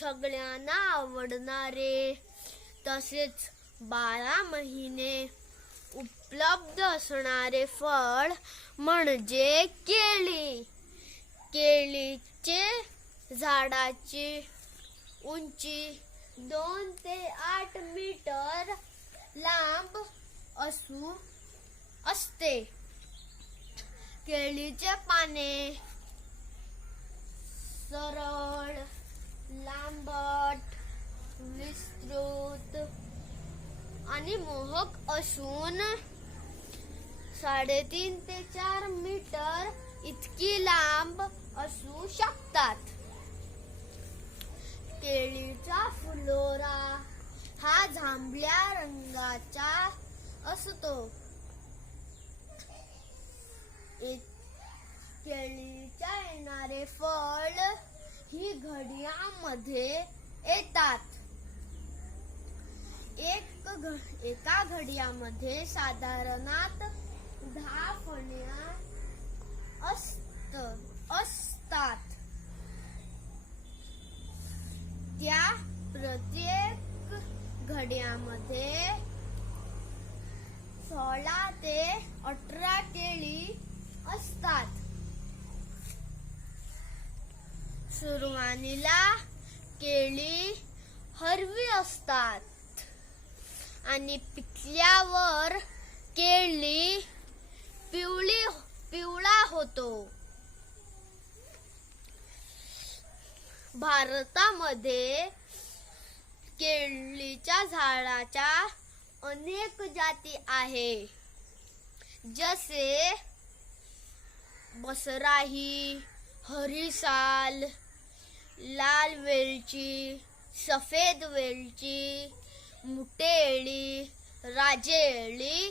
सगळ्यांना आवडणारे तसेच 12 महिने उपलब्ध असणारे फळ म्हणजे केळी. केळीचे झाडाची उंची 2 ते 8 मीटर लांब असते. केळीचे पाने सरळ, लांबट, विस्तृत आणि मोहक असून 3.5 ते 4 मीटर इतकी लांब असू शकतात. केळीचा फुलोरा हा जांभळ्या रंगाचा असतो. केळीच्या येणारे फळ ही घड्यामध्ये येतात. एका घड्यामध्ये साधारणतः 10 फण्या असतात. त्या प्रत्येक घड्यामध्ये 16 ते 18 केळी असतात. सुरुवातीला केळी हिरवी असतात आणि पिकल्यावर केळी पिवळा होतो. भारतामध्ये केळीच्या झाडाच्या अनेक जाती आहेत. जसे बसराही, हरिसाल, लाल वेलची, सफेद वेलची, मुटेळी, राजेळी